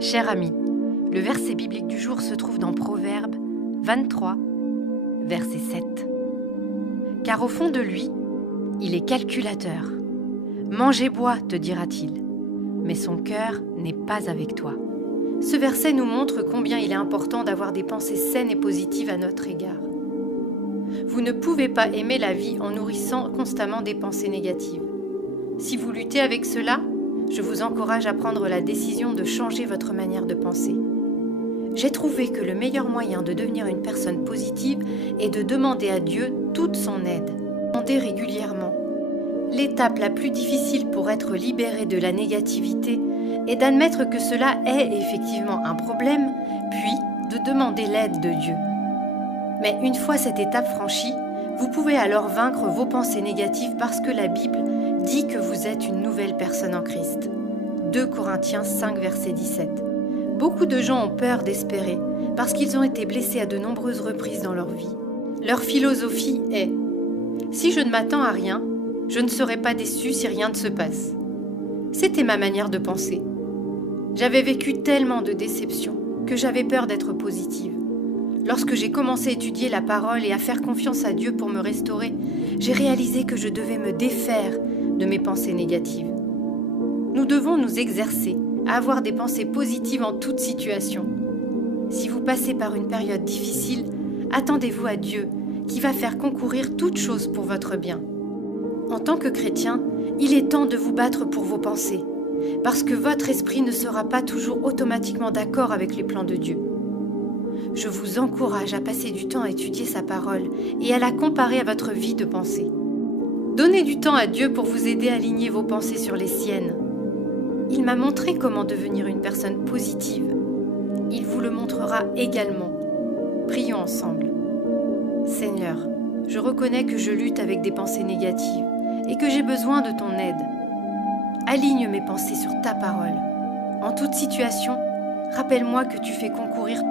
Cher ami, le verset biblique du jour se trouve dans Proverbes 23, verset 7. Car au fond de lui, il est calculateur. Mange et bois, te dira-t-il, mais son cœur n'est pas avec toi. Ce verset nous montre combien il est important d'avoir des pensées saines et positives à notre égard. Vous ne pouvez pas aimer la vie en nourrissant constamment des pensées négatives. Si vous luttez avec cela, je vous encourage à prendre la décision de changer votre manière de penser. J'ai trouvé que le meilleur moyen de devenir une personne positive est de demander à Dieu toute son aide. Demandez régulièrement. L'étape la plus difficile pour être libéré de la négativité est d'admettre que cela est effectivement un problème, puis de demander l'aide de Dieu. Mais une fois cette étape franchie, vous pouvez alors vaincre vos pensées négatives parce que la Bible dit que vous êtes une nouvelle personne en Christ. 2 Corinthiens 5, verset 17. Beaucoup de gens ont peur d'espérer parce qu'ils ont été blessés à de nombreuses reprises dans leur vie. Leur philosophie est « Si je ne m'attends à rien, je ne serai pas déçu si rien ne se passe. » C'était ma manière de penser. J'avais vécu tellement de déceptions que j'avais peur d'être positive. Lorsque j'ai commencé à étudier la parole et à faire confiance à Dieu pour me restaurer, j'ai réalisé que je devais me défaire de mes pensées négatives. Nous devons nous exercer à avoir des pensées positives en toute situation. Si vous passez par une période difficile, attendez-vous à Dieu qui va faire concourir toutes choses pour votre bien. En tant que chrétien, il est temps de vous battre pour vos pensées, parce que votre esprit ne sera pas toujours automatiquement d'accord avec les plans de Dieu. Je vous encourage à passer du temps à étudier sa parole et à la comparer à votre vie de pensée. Donnez du temps à Dieu pour vous aider à aligner vos pensées sur les siennes. Il m'a montré comment devenir une personne positive. Il vous le montrera également. Prions ensemble. Seigneur, je reconnais que je lutte avec des pensées négatives et que j'ai besoin de ton aide. Aligne mes pensées sur ta parole. En toute situation, rappelle-moi que tu fais concourir